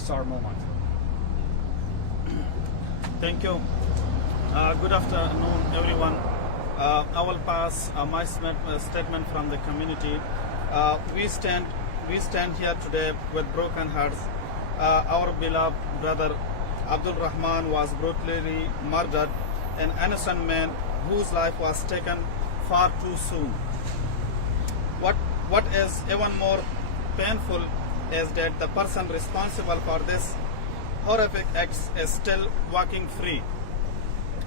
witness our moment. Thank you. Good afternoon, everyone. I will pass my statement from the community. We stand here today with broken hearts. Our beloved brother Abdul Rahman was brutally murdered, an innocent man whose life was taken far too soon. What is even more painful is that the person responsible for this horrific act is still walking free,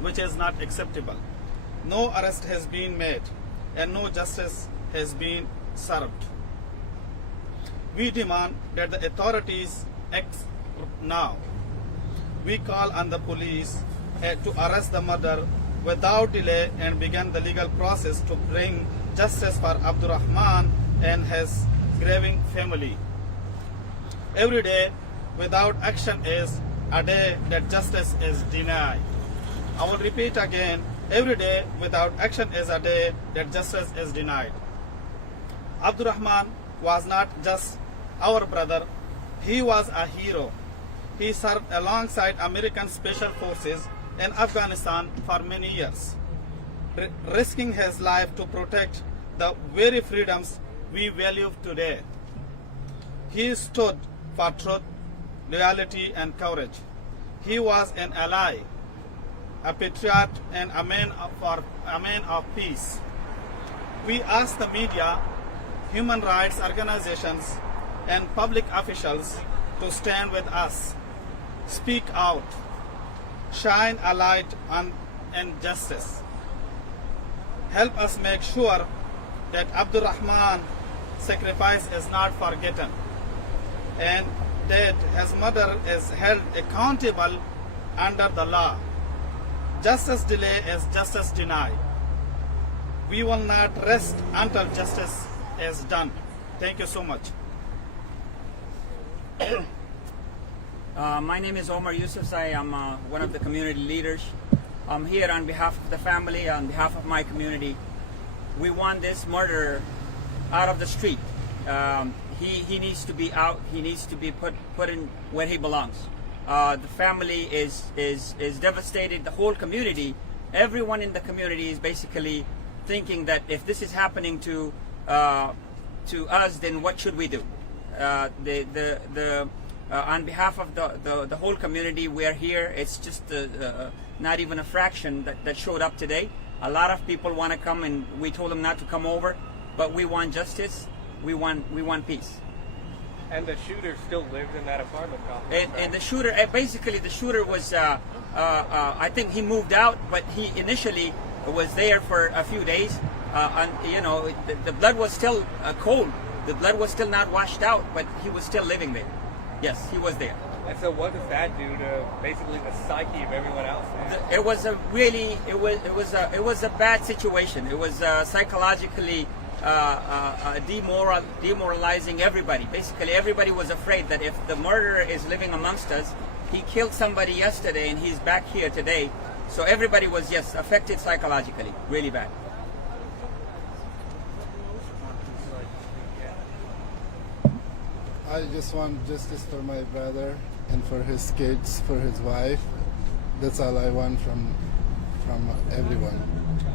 which is not acceptable. No arrest has been made and no justice has been served. We demand that the authorities act now. We call on the police to arrest the murderer without delay and begin the legal process to bring justice for Abdul Rahman and his grieving family. Every day without action is a day that justice is denied. I will repeat again, every day without action is a day that justice is denied. Abdul Rahman was not just our brother, he was a hero. He served alongside American Special Forces in Afghanistan for many years, risking his life to protect the very freedoms we value today. He stood for truth, loyalty, and courage. He was an ally, a patriot, and a man of peace. We ask the media, human rights organizations, and public officials to stand with us, speak out, shine a light on injustice. Help us make sure that Abdul Rahman's sacrifice is not forgotten and that his mother is held accountable under the law. Justice delay is justice denied. We will not rest until justice is done. Thank you so much. My name is Omar Yusuf. I am one of the community leaders. I'm here on behalf of the family, on behalf of my community. We want this murderer out of the street. He needs to be out. He needs to be put in where he belongs. The family is devastated. The whole community, everyone in the community is basically thinking that if this is happening to us, then what should we do? On behalf of the whole community, we are here. It's just not even a fraction that showed up today. A lot of people want to come, and we told them not to come over, but we want justice. We want peace. And the shooter still lived in that apartment complex. And the shooter, basically, the shooter was. I think he moved out, but he initially was there for a few days. And the blood was still cold. The blood was still not washed out, but he was still living there. Yes, he was there. And so, what does that do to basically the psyche of everyone else? It was a really, it was a bad situation. It was psychologically demoralizing everybody. Basically, everybody was afraid that if the murderer is living amongst us, he killed somebody yesterday and he's back here today. So everybody was, yes, affected psychologically, really bad. I just want justice for my brother and for his kids, for his wife. That's all I want from everyone.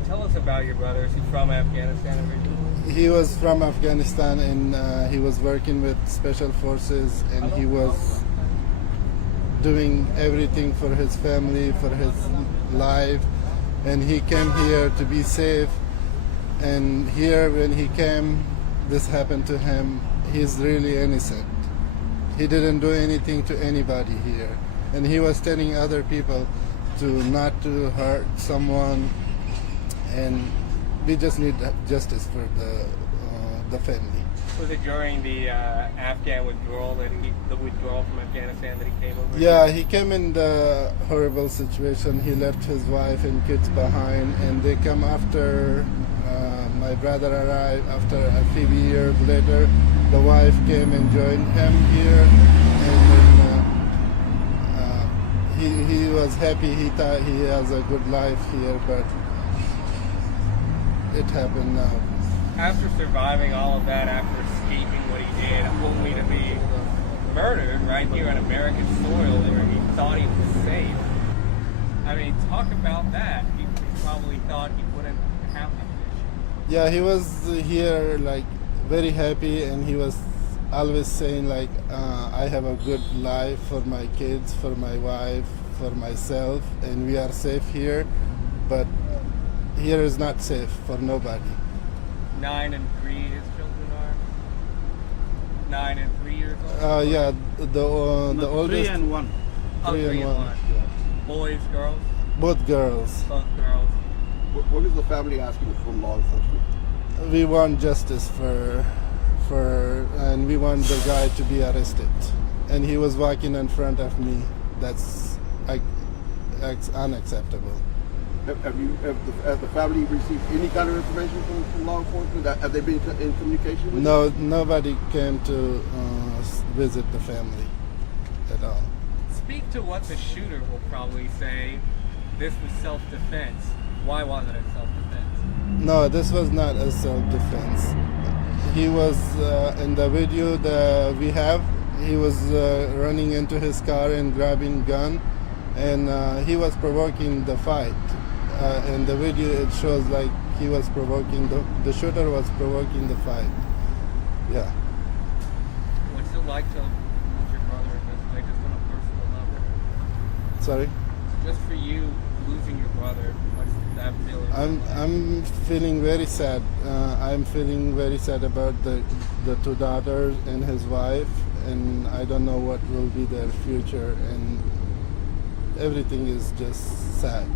Tell us about your brother. Is he from Afghanistan originally? He was from Afghanistan, and he was working with special forces, and he was doing everything for his family, for his life, and he came here to be safe. And here, when he came, this happened to him. He's really innocent. He didn't do anything to anybody here, and he was telling other people to not to hurt someone, and we just need justice for the family. Was it during the Afghan withdrawal the withdrawal from Afghanistan that he came over? Yeah, he came in the horrible situation. He left his wife and kids behind, and they come after my brother arrived. After a few years later, the wife came and joined him here, and then he was happy. He thought he has a good life here, but it happened now. After surviving all of that, after escaping what he did, only to be murdered right here on American soil where he thought he was safe. I mean, talk about that. He probably thought he wouldn't have this issue. Yeah, he was here like very happy, and he was always saying like, I have a good life for my kids, for my wife, for myself, and we are safe here. But here is not safe for nobody. 9 and 3, his children are 9 and 3 years old. Yeah, the oldest 3 and 1. Oh, 3 and 3 and 1. 1. Boys, girls, Both girls. both girls. What is the family asking from law enforcement? We want justice and we want the guy to be arrested. And he was walking in front of me. That's unacceptable. Have the family received any kind of information from law enforcement? Have they been in communication with No, nobody came to visit the family at all. Speak to what the shooter will probably say. This was self-defense. Why wasn't it self-defense? No, this was not a self-defense. He was in the video that we have. He was running into his car and grabbing gun, and he was provoking the fight. In the video, it shows like he was provoking the shooter was provoking the fight. Yeah. What's it like to lose your brother in this way, just on a personal level? Sorry. Just for you losing your brother, what's that feeling? I'm feeling very sad. I'm feeling very sad about the two daughters and his wife, and I don't know what will be their future, and everything is just sad.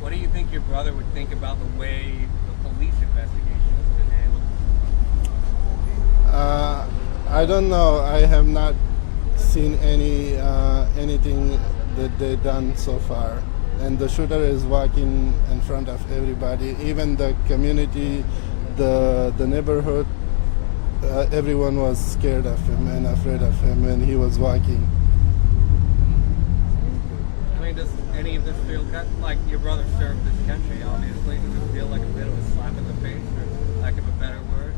What do you think your brother would think about the way the police investigation has been handled? I don't know. I have not seen anything that they done so far. And the shooter is walking in front of everybody, even the community, the neighborhood. Everyone was scared of him and afraid of him when he was walking. I mean, does any of this feel like your brother served this country, obviously? Does it feel like a bit of a slap in the face, or lack of a better word?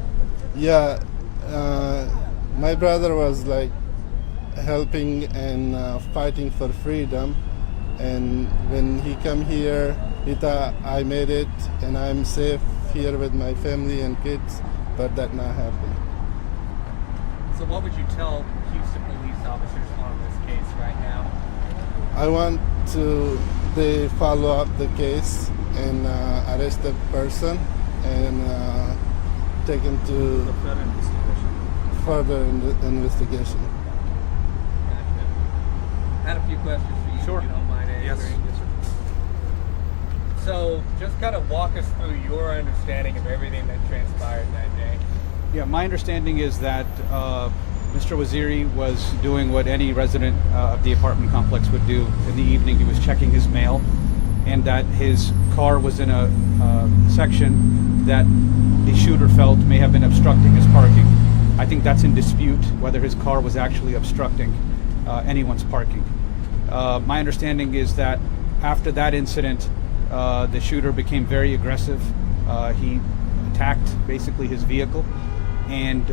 Yeah, my brother was like helping and fighting for freedom, and when he come here, he thought I made it and I'm safe here with my family and kids, but that not happened. So what would you tell Houston police officers on this case right now? I want they follow up the case and arrest the person and take him to further investigation. Gotcha. I had a few questions for you, Sure. if you don't mind answering. Yes, sir. So just kind of walk us through your understanding of everything that transpired that day. Yeah, my understanding is that Mr. Waziri was doing what any resident of the apartment complex would do in the evening. He was checking his mail, and that his car was in a section that the shooter felt may have been obstructing his parking. I think that's in dispute, whether his car was actually obstructing anyone's parking. My understanding is that after that incident, the shooter became very aggressive. He attacked basically his vehicle and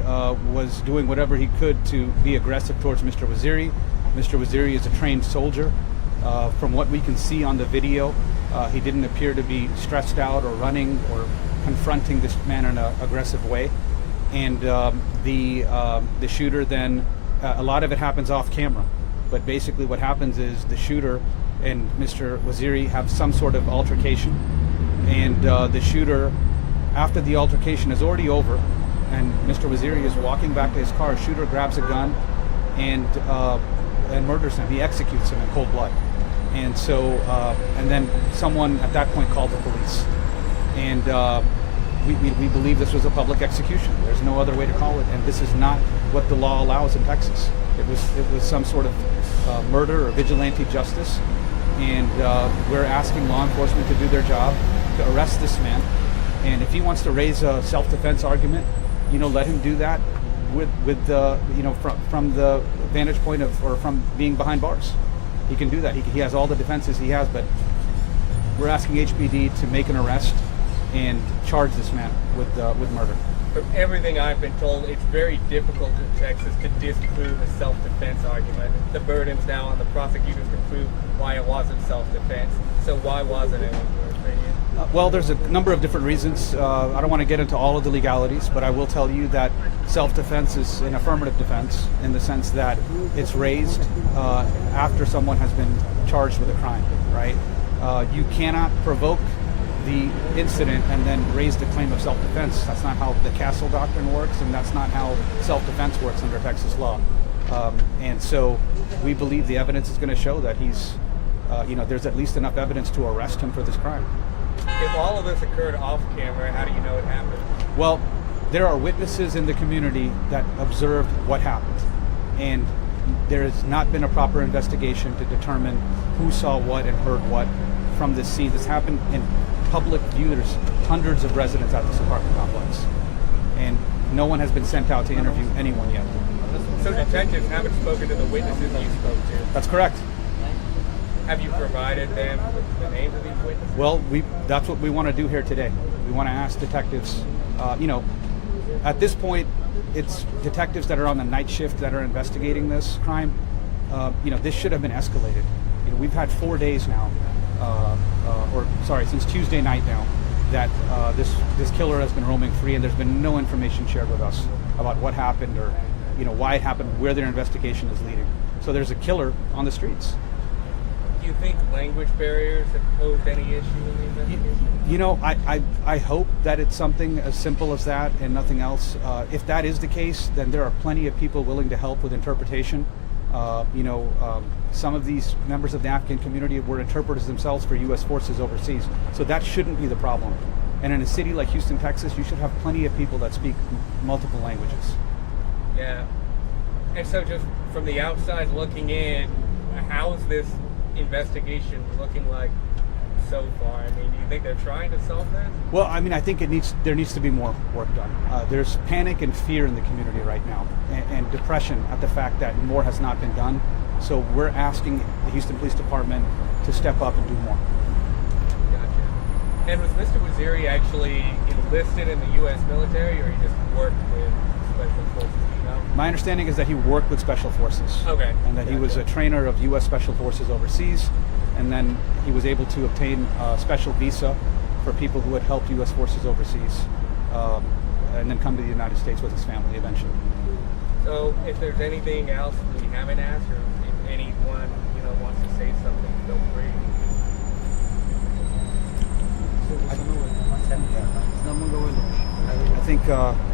was doing whatever he could to be aggressive towards Mr. Waziri. Mr. Waziri is a trained soldier. From what we can see on the video, he didn't appear to be stressed out or running or confronting this man in an aggressive way. And the shooter then, a lot of it happens off camera, but basically what happens is the shooter and Mr. Waziri have some sort of altercation, and the shooter, after the altercation is already over, and Mr. Waziri is walking back to his car, shooter grabs a gun and murders him. He executes him in cold blood. And so, and then someone at that point called the police. And we believe this was a public execution. There's no other way to call it. And this is not what the law allows in Texas. It was some sort of murder or vigilante justice. And we're asking law enforcement to do their job, to arrest this man. And if he wants to raise a self-defense argument, let him do that with from the vantage point of, or from being behind bars. He can do that. He has all the defenses he has, but we're asking HPD to make an arrest and charge this man with murder. from everything I've been told, it's very difficult in Texas to disprove a self-defense argument. The burden's now on the prosecutors to prove why it wasn't self-defense. So why wasn't it, in your opinion? Well, there's a number of different reasons. I don't want to get into all of the legalities, but I will tell you that self-defense is an affirmative defense in the sense that it's raised after someone has been charged with a crime, right? You cannot provoke the incident and then raise the claim of self-defense. That's not how the Castle Doctrine works, and that's not how self-defense works under Texas law. And so we believe the evidence is going to show that he's, there's at least enough evidence to arrest him for this crime. If all of this occurred off camera, how do you know it happened? Well, there are witnesses in the community that observed what happened, and there has not been a proper investigation to determine who saw what and heard what from this scene. This happened in public view. There's hundreds of residents at this apartment complex, and no one has been sent out to interview anyone yet. So detectives haven't spoken to the witnesses you spoke to. That's correct. Have you provided them with the names of these witnesses? Well, that's what we want to do here today. We want to ask detectives, at this point, it's detectives that are on the night shift that are investigating this crime. This should have been escalated. We've had 4 days now, since Tuesday night now, that this killer has been roaming free, and there's been no information shared with us about what happened or why it happened, where their investigation is leading. So there's a killer on the streets. Do you think language barriers have posed any issue in the investigation? I hope that it's something as simple as that and nothing else. If that is the case, then there are plenty of people willing to help with interpretation. Some of these members of the African community were interpreters themselves for U.S. forces overseas, so that shouldn't be the problem. And in a city like Houston, Texas, you should have plenty of people that speak multiple languages. Yeah. And so just from the outside looking in, how is this investigation looking like so far? I mean, do you think they're trying to solve this? Well, I mean, I think there needs to be more work done. There's panic and fear in the community right now, and depression at the fact that more has not been done. So we're asking the Houston Police Department to step up and do more. Gotcha. And was Mr. Waziri actually enlisted in the U.S. military, or he just worked with Special Forces? Do you know? My understanding is that he worked with Special Forces. Okay. And that he was a trainer of U.S. Special Forces overseas, and then he was able to obtain a special visa for people who had helped U.S. forces overseas, and then come to the United States with his family eventually. So if there's anything else we haven't asked, or if anyone wants to say something, feel free.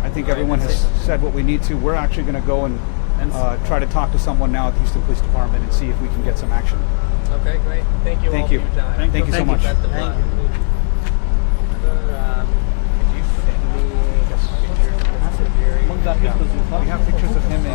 I think everyone has said what we need to. We're actually going to go and try to talk to someone now at the Houston Police Department and see if we can get some action. Okay, great. Thank you all for your time. Thank you so much. Best of luck. Could you send me pictures of Mr. Jerry? We have pictures of him in